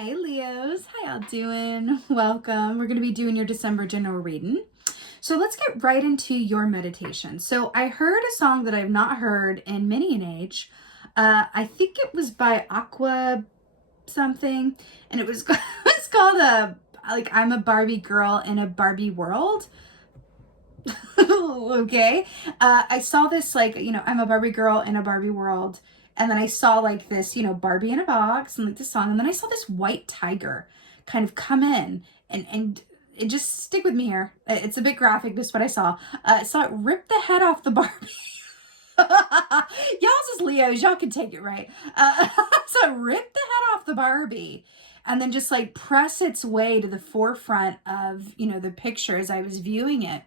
Hey Leos, how y'all doing? Welcome. We're going to be doing your December general reading. So let's get right into your meditation. So I heard a song that I've not heard in many an age. I think it was by Aqua something, and it was it's called I'm a Barbie girl in a Barbie world. Okay. I saw this I'm a Barbie girl in a Barbie world. And then I saw like this, Barbie in a box and like this song. And then I saw this white tiger kind of come in and it just stick with me here. It's a bit graphic, just what I saw. I saw it rip the head off the Barbie. Y'all's just Leos, y'all can take it, right? So rip the head off the Barbie and then just like press its way to the forefront of, the picture as I was viewing it.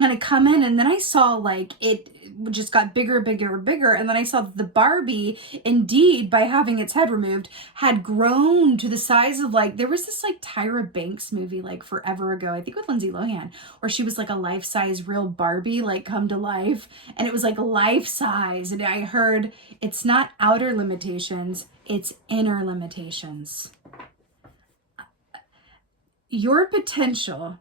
And I come in and then I saw like it just got bigger, bigger, bigger. And then I saw that the Barbie, indeed, by having its head removed, had grown to the size of there was this like Tyra Banks movie like forever ago, I think with Lindsay Lohan, where she was like a life-size real Barbie, like come to life. And it was like life-size. And I heard it's not outer limitations, it's inner limitations. Your potential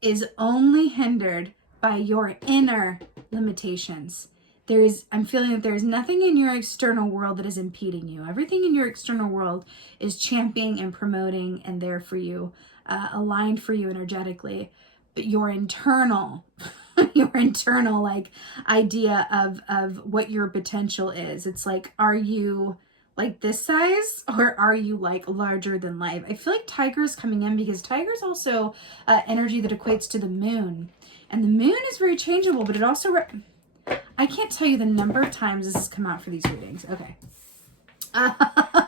is only hindered by your inner limitations. I'm feeling that there's nothing in your external world that is impeding you. Everything in your external world is championing and promoting and there for you, aligned for you energetically. But your internal, idea of what your potential is. It's like, are you like this size or are you like larger than life? I feel like tiger's coming in because tiger's also energy that equates to the moon, and the moon is very changeable, but it also I can't tell you the number of times this has come out for these readings. Okay.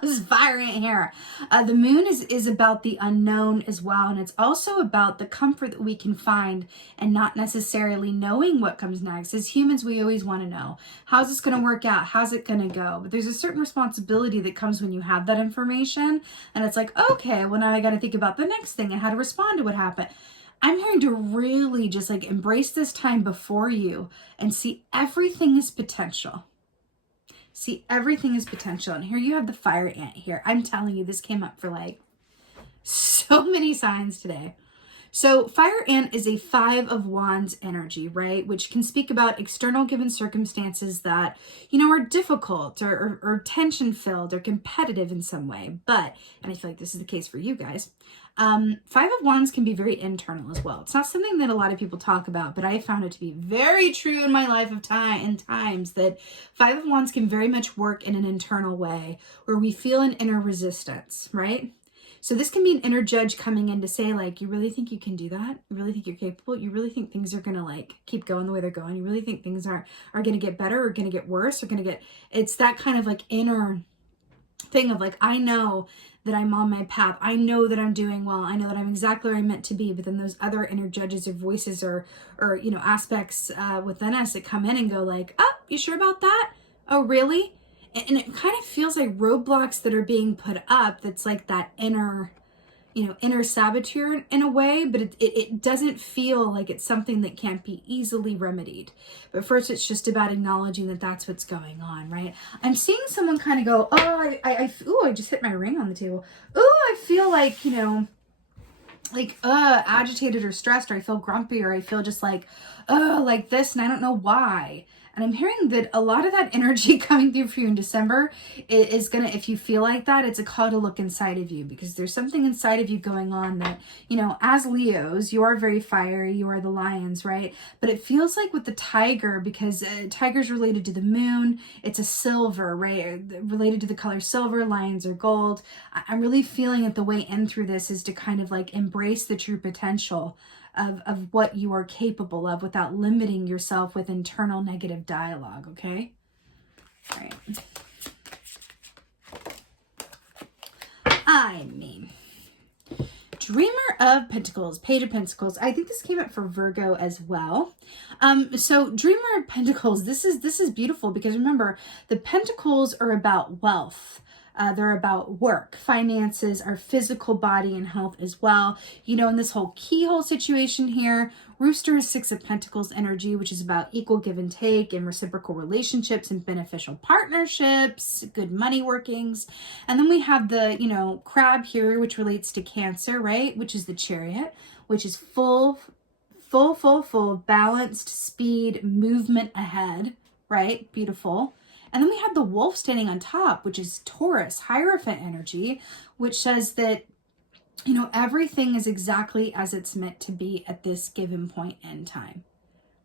This fire in here. The moon is about the unknown as well, and it's also about the comfort that we can find and not necessarily knowing what comes next. As humans, we always want to know, how's this going to work out? How's it going to go? But there's a certain responsibility that comes when you have that information, and it's like, okay, well now I got to think about the next thing and how to respond to what happened. I'm here to really just like embrace this time before you and see everything as potential. See, everything is potential. And here you have the fire ant here. I'm telling you, this came up for like so many signs today. So fire ant is a 5 of Wands energy, right? Which can speak about external given circumstances that, are difficult or tension filled or competitive in some way. But, and I feel like this is the case for you guys, 5 of Wands can be very internal as well. It's not something that a lot of people talk about, but I found it to be very true in my life of times that 5 of Wands can very much work in an internal way where we feel an inner resistance, right? So this can be an inner judge coming in to say, like, you really think you can do that? You really think you're capable? You really think things are going to, like, keep going the way they're going? You really think things are going to get better or going to get worse or going to get... It's that kind of, like, inner thing of, like, I know that I'm on my path. I know that I'm doing well. I know that I'm exactly where I'm meant to be. But then those other inner judges or voices or aspects within us that come in and go, like, oh, you sure about that? Oh, really? And it kind of feels like roadblocks that are being put up. That's like that inner saboteur in a way, but it doesn't feel like it's something that can't be easily remedied. But first, it's just about acknowledging that that's what's going on, right? I'm seeing someone kind of go, oh, I just hit my ring on the table. Oh, I feel like, agitated or stressed, or I feel grumpy, or I feel just like this, and I don't know why. And I'm hearing that a lot of that energy coming through for you in December is gonna, if you feel like that, it's a call to look inside of you, because there's something inside of you going on that, as Leos, you are very fiery, you are the lions, right? But it feels like with the tiger, because tiger's related to the moon, it's a silver, right? Related to the color silver, lions are gold. I'm really feeling that the way in through this is to kind of like embrace the true potential of what you are capable of without limiting yourself with internal negative dialogue, okay? All right. Dreamer of Pentacles, Page of Pentacles. I think this came up for Virgo as well. So Dreamer of Pentacles, this is beautiful because remember, the Pentacles are about wealth. They're about work, finances, our physical body and health as well. You know, in this whole keyhole situation here, Rooster is 6 of Pentacles energy, which is about equal give and take and reciprocal relationships and beneficial partnerships, good money workings. And then we have the, you know, Crab here, which relates to Cancer, right? Which is the Chariot, which is full, balanced speed, movement ahead, right? Beautiful. And then we have the Wolf standing on top, which is Taurus, Hierophant energy, which says that, you know, everything is exactly as it's meant to be at this given point in time,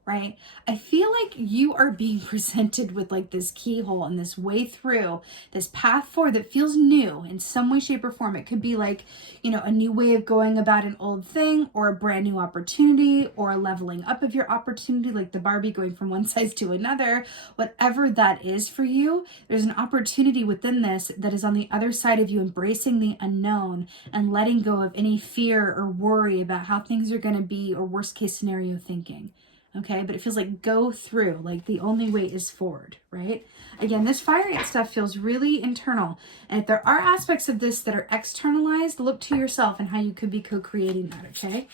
right? I feel like you are being presented with like this keyhole and this way through, this path forward that feels new in some way, shape, or form. It could be like, you know, a new way of going about an old thing, or a brand new opportunity, or a leveling up of your opportunity, like the Barbie going from one size to another. Whatever that is for you, there's an opportunity within this that is on the other side of you embracing the unknown and letting go of any fear or worry about how things are going to be, or worst case scenario thinking. Okay, but it feels like go through, like the only way is forward, right? Again, this fire ant stuff feels really internal. And if there are aspects of this that are externalized, look to yourself and how you could be co-creating that, okay?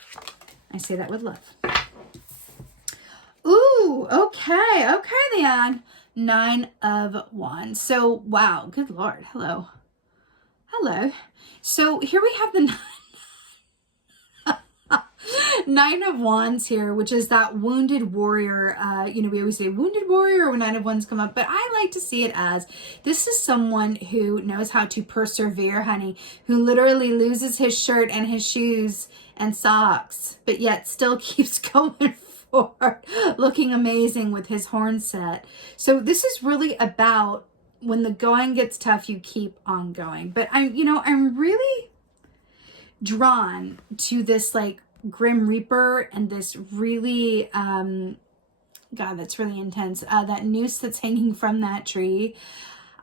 I say that with love. Ooh, okay, then. 9 of Wands. So, wow, good Lord, hello. So here we have the 9 of Wands here, which is that wounded warrior. You know, we always say wounded warrior when 9 of Wands come up, but I like to see it as this is someone who knows how to persevere, honey, who literally loses his shirt and his shoes and socks, but yet still keeps going forward, looking amazing with his horn set. So this is really about when the going gets tough, you keep on going. But I'm really drawn to this like Grim Reaper and this really God, that's really intense, that noose that's hanging from that tree.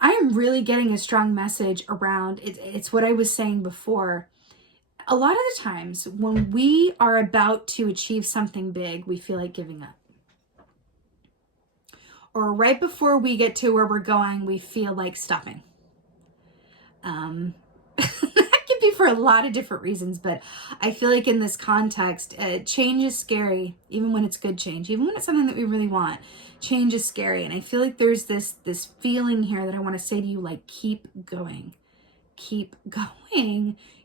I am really getting a strong message around it. It's what I was saying before. A lot of the times when we are about to achieve something big, we feel like giving up, or right before we get to where we're going, we feel like stopping. Be for a lot of different reasons, but I feel like in this context, change is scary, even when it's good change, even when it's something that we really want. Change is scary, and I feel like there's this feeling here that I want to say to you, like, keep going.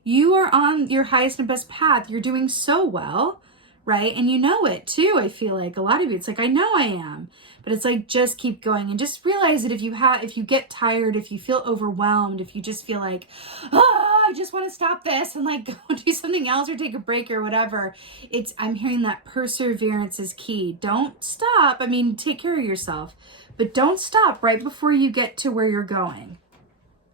You are on your highest and best path. You're doing so well, right? And you know it too. I feel like a lot of you, it's like, I know I am, but it's like, just keep going, and just realize that if you get tired, if you feel overwhelmed, if you just feel like, I just want to stop this and like go do something else or take a break or whatever, I'm hearing that perseverance is key. Don't stop. I mean, take care of yourself, but don't stop right before you get to where you're going.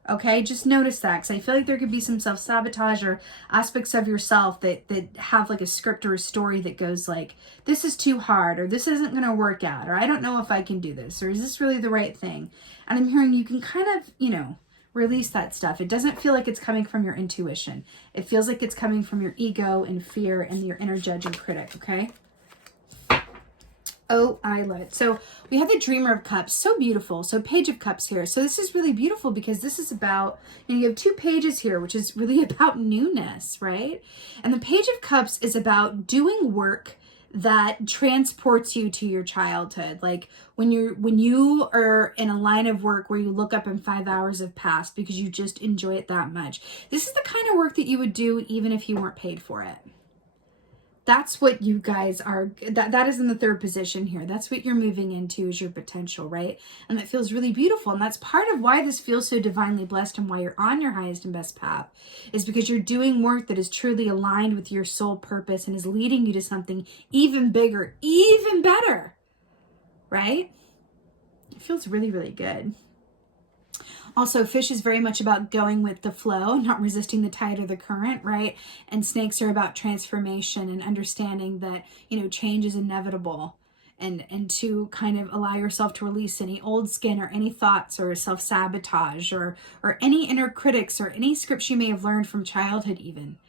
Okay, just notice that, because I feel like there could be some self-sabotage or aspects of yourself that have like a script or a story that goes like, this is too hard, or this isn't going to work out, or I don't know if I can do this, or is this really the right thing? And I'm hearing you can kind of, release that stuff. It doesn't feel like it's coming from your intuition. It feels like it's coming from your ego and fear and your inner judge and critic, okay? Oh, I love it. So we have the Dreamer of Cups. So beautiful. So Page of Cups here. So this is really beautiful because this is about, you have 2 pages here, which is really about newness, right? And the Page of Cups is about doing work that transports you to your childhood. Like when you are in a line of work where you look up and 5 hours have passed because you just enjoy it that much. This is the kind of work that you would do even if you weren't paid for it. That's what you guys are, that is in the 3rd position here. That's what you're moving into, is your potential, right? And that feels really beautiful. And that's part of why this feels so divinely blessed and why you're on your highest and best path, is because you're doing work that is truly aligned with your soul purpose and is leading you to something even bigger, even better, right? It feels really, really good. Also, fish is very much about going with the flow, not resisting the tide or the current, right? And snakes are about transformation and understanding that, change is inevitable, and to kind of allow yourself to release any old skin or any thoughts or self-sabotage or any inner critics or any scripts you may have learned from childhood even.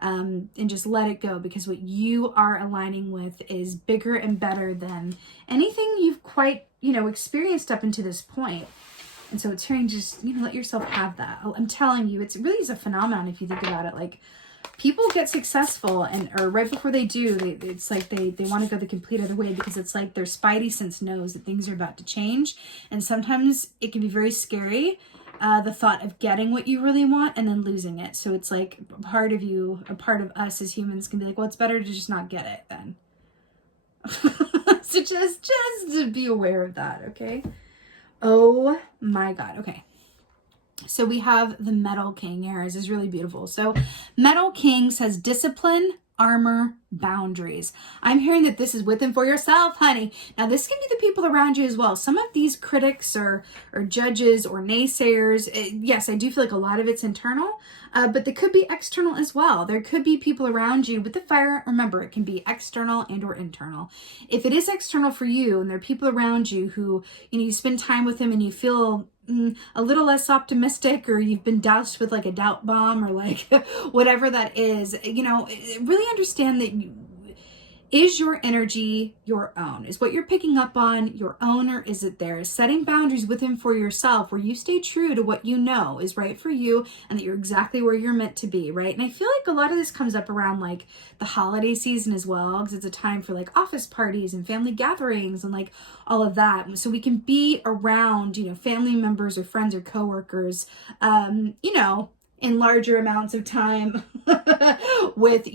And just let it go, because what you are aligning with is bigger and better than anything you've quite, experienced up until this point. And so it's hearing just, let yourself have that. I'm telling you, it really is a phenomenon if you think about it. Like, people get successful or right before they do, it's like they want to go the complete other way, because it's like their spidey sense knows that things are about to change. And sometimes it can be very scary, the thought of getting what you really want and then losing it. So it's like a part of us as humans can be like, well, it's better to just not get it then. So just to be aware of that, okay? Oh my God. Okay. So we have the Metal King here. This is really beautiful. So Metal King says discipline, armor, boundaries. I'm hearing that this is with and for yourself, honey. Now this can be the people around you as well. Some of these critics or judges or naysayers, yes, I do feel like a lot of it's internal, but they could be external as well. There could be people around you with the fire. Remember, it can be external and or internal. If it is external for you and there are people around you who, you spend time with them and you feel a little less optimistic, or you've been doused with like a doubt bomb, or like whatever that is, really understand that is your energy your own? Is what you're picking up on your own, or is it theirs? Setting boundaries with and for yourself, where you stay true to what you know is right for you and that you're exactly where you're meant to be, right? And I feel like a lot of this comes up around like the holiday season as well, because it's a time for like office parties and family gatherings and like all of that. So we can be around, family members or friends or coworkers, in larger amounts of time with,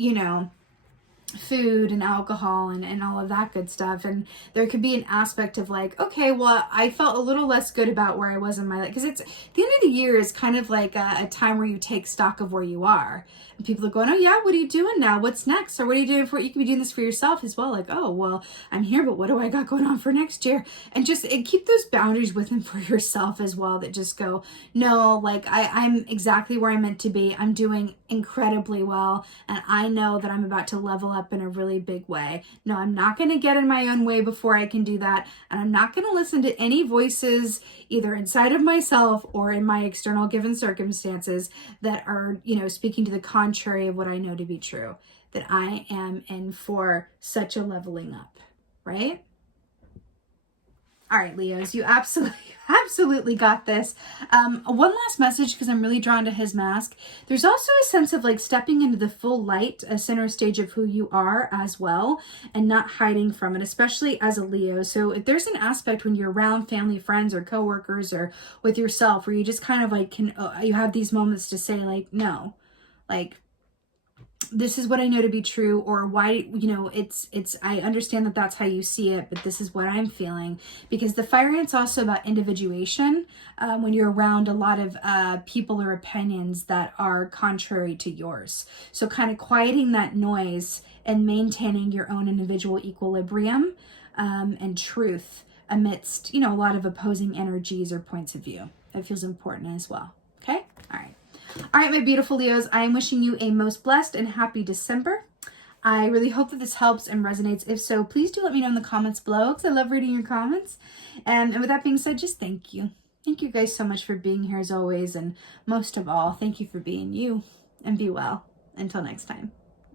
food and alcohol and all of that good stuff. And there could be an aspect of like, okay, well, I felt a little less good about where I was in my life, because it's the end of the year is kind of like a time where you take stock of where you are. And people are going, oh yeah, what are you doing now? What's next? Or what are you doing you can be doing this for yourself as well. Like, oh, well, I'm here, but what do I got going on for next year? And keep those boundaries with and for yourself as well, that just go, no, like I'm exactly where I'm meant to be. I'm doing incredibly well. And I know that I'm about to level up in a really big way. No, I'm not going to get in my own way before I can do that. And I'm not going to listen to any voices either inside of myself or in my external given circumstances that are, speaking to the contrary of what I know to be true. That I am in for such a leveling up, right? All right, Leos, you absolutely got this. One last message, because I'm really drawn to his mask. There's also a sense of like stepping into the full light, a center stage of who you are as well, and not hiding from it, especially as a Leo. So if there's an aspect when you're around family, friends, or coworkers, or with yourself, where you just kind of like you have these moments to say like, no, like, this is what I know to be true, or why, I understand that that's how you see it, but this is what I'm feeling. Because the fire ant's also about individuation, when you're around a lot of people or opinions that are contrary to yours. So kind of quieting that noise and maintaining your own individual equilibrium and truth amidst, a lot of opposing energies or points of view. That feels important as well. Okay? All right. All right, my beautiful Leos, I am wishing you a most blessed and happy December. I really hope that this helps and resonates. If so, please do let me know in the comments below, because I love reading your comments. And with that being said, just thank you. Thank you guys so much for being here as always. And most of all, thank you for being you. And be well. Until next time.